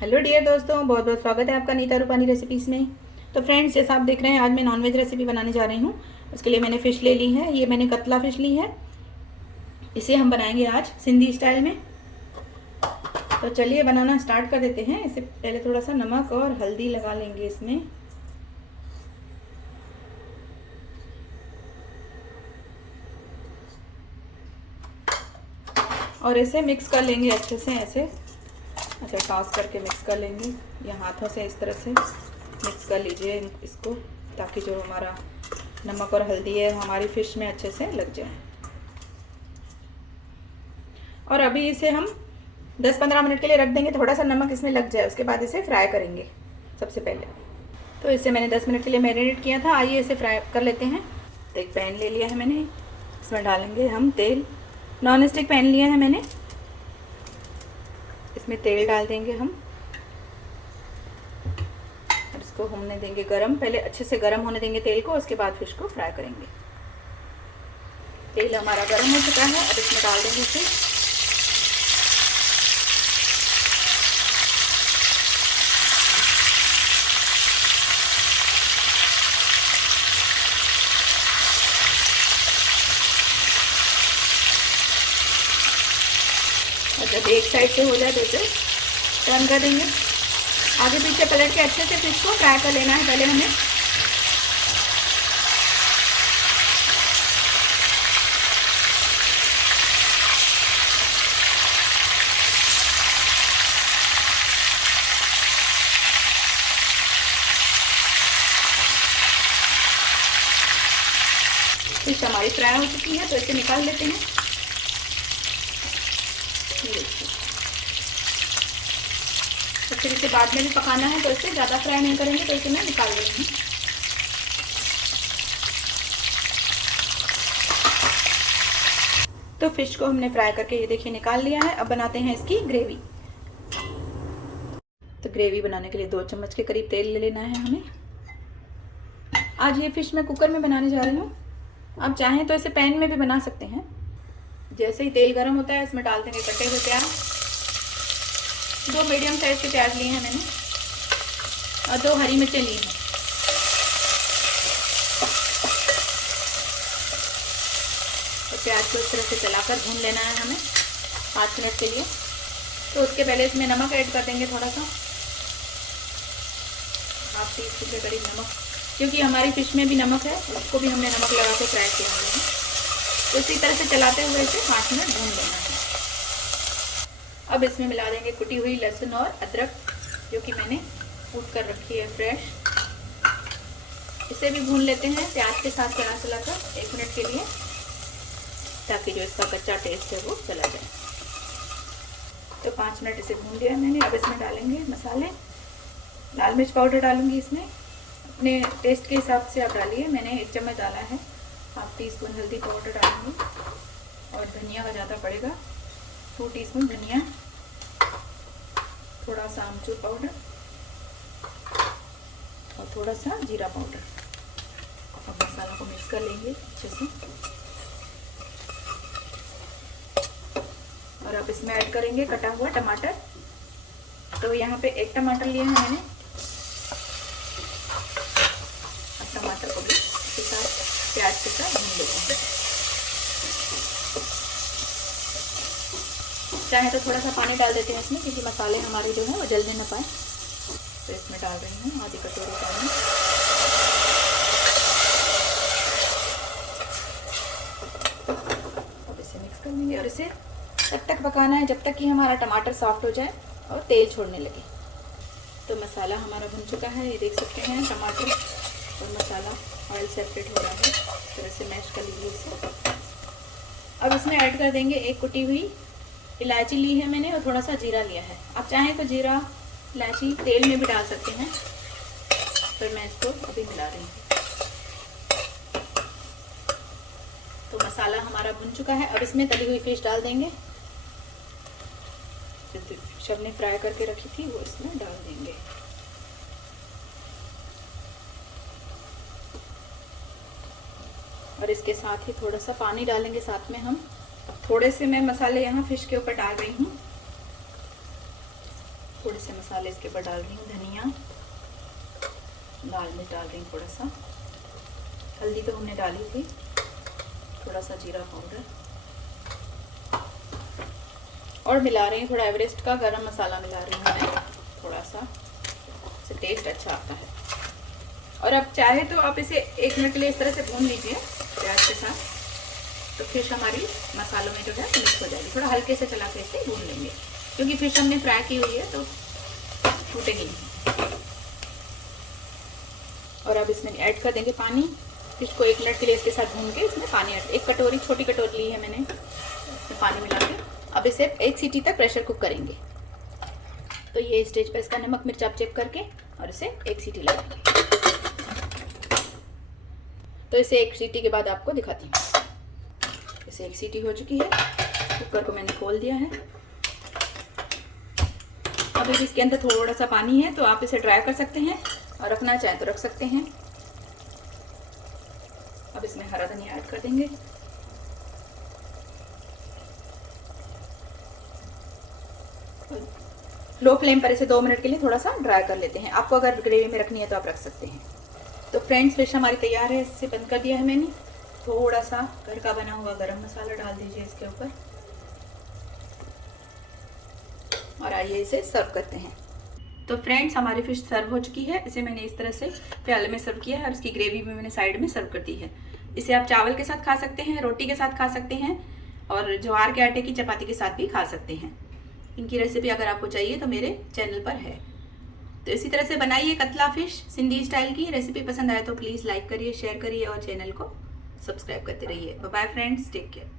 Hello dear दोस्तों, बहुत बहुत स्वागत है आपका नीता रूपानी रेसिपीज़ में। तो फ्रेंड्स, जैसा आप देख रहे हैं आज मैं नॉनवेज रेसिपी बनाने जा रही हूँ। उसके लिए मैंने फ़िश ले ली है। ये मैंने कतला फ़िश ली है। इसे हम बनाएंगे आज सिंधी स्टाइल में। तो चलिए बनाना स्टार्ट कर देते हैं। इससे पहले थोड़ा सा नमक और हल्दी लगा लेंगे इसमें। और इसे मिक्स कर लेंगे अच्छे से, ऐसे अच्छा टॉस करके मिक्स कर लेंगे। या हाथों से इस तरह से मिक्स कर लीजिए इसको, ताकि जो हमारा नमक और हल्दी है हमारी फ़िश में अच्छे से लग जाए। और अभी इसे हम 10-15 मिनट के लिए रख देंगे, थोड़ा सा नमक इसमें लग जाए। उसके बाद इसे फ्राई करेंगे सबसे पहले। तो इसे मैंने 10 मिनट के लिए मैरिनेट किया था। आइए इसे फ्राई कर लेते हैं। तो एक पैन ले लिया है मैंने, इसमें डालेंगे हम तेल। नॉन स्टिक पैन लिया है मैंने, इसमें तेल डाल देंगे हम और इसको होने देंगे गरम। पहले अच्छे से गरम होने देंगे तेल को, उसके बाद फिश को फ्राई करेंगे। तेल हमारा गरम हो चुका है, अब इसमें डाल देंगे फिश। और जब एक साइड से हो जाए तो इसे टर्न कर देंगे। आगे पीछे पलट के अच्छे से फिश को फ्राई कर लेना है पहले हमें। फिश हमारी फ्राई हो चुकी है, तो इसे निकाल लेते हैं। तो फिर इसे बाद में भी पकाना है, तो इसे ज़्यादा फ्राई नहीं करेंगे, तो इसे मैं निकाल देती हूँ। तो फिश को हमने फ्राई करके ये देखिए निकाल लिया है। अब बनाते हैं इसकी ग्रेवी। तो ग्रेवी बनाने के लिए 2 चम्मच के करीब तेल ले लेना है हमें। आज ये फिश मैं कुकर में बनाने जा रही हूँ। आप चाहें तो इसे पैन में भी बना सकते हैं। जैसे ही तेल गर्म होता है, इसमें डाल देंगे कटे हुए प्याज। 2 मीडियम साइज के प्याज लिए हैं मैंने और 2 हरी मिर्चें ली हैं। तो प्याज को इस तरह से चलाकर भून लेना है हमें 5 मिनट के लिए। तो उसके पहले इसमें नमक ऐड कर देंगे थोड़ा सा, ½ टीस्पून के करीब नमक, क्योंकि हमारी फिश में भी नमक है, उसको भी हमने नमक लगा के फ्राई किया हुआ है। तो इसी तरह से चलाते हुए इसे 5 मिनट भून लेना है। अब इसमें मिला देंगे कुटी हुई लहसुन और अदरक, जो कि मैंने कूट कर रखी है फ्रेश। इसे भी भून लेते हैं प्याज के साथ चला चलाकर 1 मिनट के लिए, ताकि जो इसका कच्चा टेस्ट है वो चला जाए। तो 5 मिनट इसे भून लिया मैंने। अब इसमें डालेंगे मसाले। लाल मिर्च पाउडर डालूंगी इसमें, अपने टेस्ट के हिसाब से आप डालिए। मैंने 1 चम्मच डाला है। ½ टीस्पून हल्दी पाउडर डालूंगी और धनिया का ज़्यादा पड़ेगा, 2 टीस्पून धनिया, थोड़ा सा आमचूर पाउडर और थोड़ा सा जीरा पाउडर। अब मसाला को मिक्स कर लेंगे अच्छे से। और अब इसमें ऐड करेंगे कटा हुआ टमाटर। तो यहाँ पे 1 टमाटर लिया है मैंने। अब टमाटर को भी इसके साथ प्याज के साथ भून लेते हैं। चाहे तो थोड़ा सा पानी डाल देते हैं इसमें, क्योंकि मसाले हमारे जो हैं वो जलने ना पाए। तो इसमें डाल रही हूँ आधी कटोरी पानी। अब इसे मिक्स कर लेंगे और इसे तब तक पकाना है जब तक कि हमारा टमाटर सॉफ्ट हो जाए और तेल छोड़ने लगे। तो मसाला हमारा भुन चुका है, ये देख सकते हैं। टमाटर और मसाला ऑयल सेपरेट हो रहा है, इस तरह से मैश कर लीजिए इसे। अब इसमें ऐड कर देंगे 1 कुटी हुई इलायची ली है मैंने और थोड़ा सा जीरा लिया है। आप चाहें तो जीरा इलायची तेल में भी डाल सकते हैं, पर मैं इसको अभी मिला रही हूँ। तो मसाला हमारा भुन चुका है। अब इसमें तली हुई फिश डाल देंगे, जो फिश हमने फ्राई करके रखी थी वो इसमें डाल देंगे। और इसके साथ ही थोड़ा सा पानी डालेंगे साथ में हम। अब थोड़े से मैं मसाले यहाँ फिश के ऊपर डाल रही हूँ। थोड़े से मसाले इसके ऊपर डाल रही हूँ, धनिया, लाल मिर्च डाल रही हूँ थोड़ा सा, हल्दी तो हमने डाली थी, थोड़ा सा जीरा पाउडर, और मिला रही हूँ थोड़ा एवरेस्ट का गरम मसाला मिला रही हूँ मैं थोड़ा सा, इससे टेस्ट अच्छा आता है। और अब चाहे तो आप इसे 1 मिनट के लिए इस तरह से भून लीजिए प्याज के साथ, तो फिश हमारी मसालों में जो है मिक्स हो जाएगी। थोड़ा हल्के से चला के इसे भून लेंगे, क्योंकि फिश हमने फ्राई की हुई है तो टूटेगी नहीं। और अब इसमें ऐड कर देंगे पानी। फिश को 1 मिनट के लिए इसके साथ भून के इसमें पानी ऐड, 1 कटोरी, छोटी कटोरी ली है मैंने, इसमें पानी मिला के अब इसे 1 सीटी तक प्रेशर कुक करेंगे। तो ये स्टेज पर इसका नमक मिर्च आप चेक करके और इसे 1 सीटी लगाएंगे। तो इसे 1 सीटी के बाद आपको दिखाती हूँ। इसे 1 सीटी हो चुकी है, कुकर को मैंने खोल दिया है। अब इसके अंदर थोड़ा सा पानी है, तो आप इसे ड्राई कर सकते हैं और रखना चाहें तो रख सकते हैं। अब इसमें हरा धनिया ऐड कर देंगे। लो फ्लेम पर इसे 2 मिनट के लिए थोड़ा सा ड्राई कर लेते हैं। आपको अगर ग्रेवी में रखनी है तो आप रख सकते हैं। तो फ्रेंड्स, फिश हमारी तैयार है। इसे बंद कर दिया है मैंने। थोड़ा सा घर का बना हुआ गरम मसाला डाल दीजिए इसके ऊपर और आइए इसे सर्व करते हैं। तो फ्रेंड्स, हमारी फिश सर्व हो चुकी है। इसे मैंने इस तरह से प्याले में सर्व किया है और इसकी ग्रेवी भी मैंने साइड में सर्व कर दी है। इसे आप चावल के साथ खा सकते हैं, रोटी के साथ खा सकते हैं और ज्वार के आटे की चपाती के साथ भी खा सकते हैं। इनकी रेसिपी अगर आपको चाहिए तो मेरे चैनल पर है। तो इसी तरह से बनाइए कतला फिश सिंधी स्टाइल की। रेसिपी पसंद आए तो प्लीज़ लाइक करिए, शेयर करिए और चैनल को सब्सक्राइब करते रहिए। Bye bye friends, take care.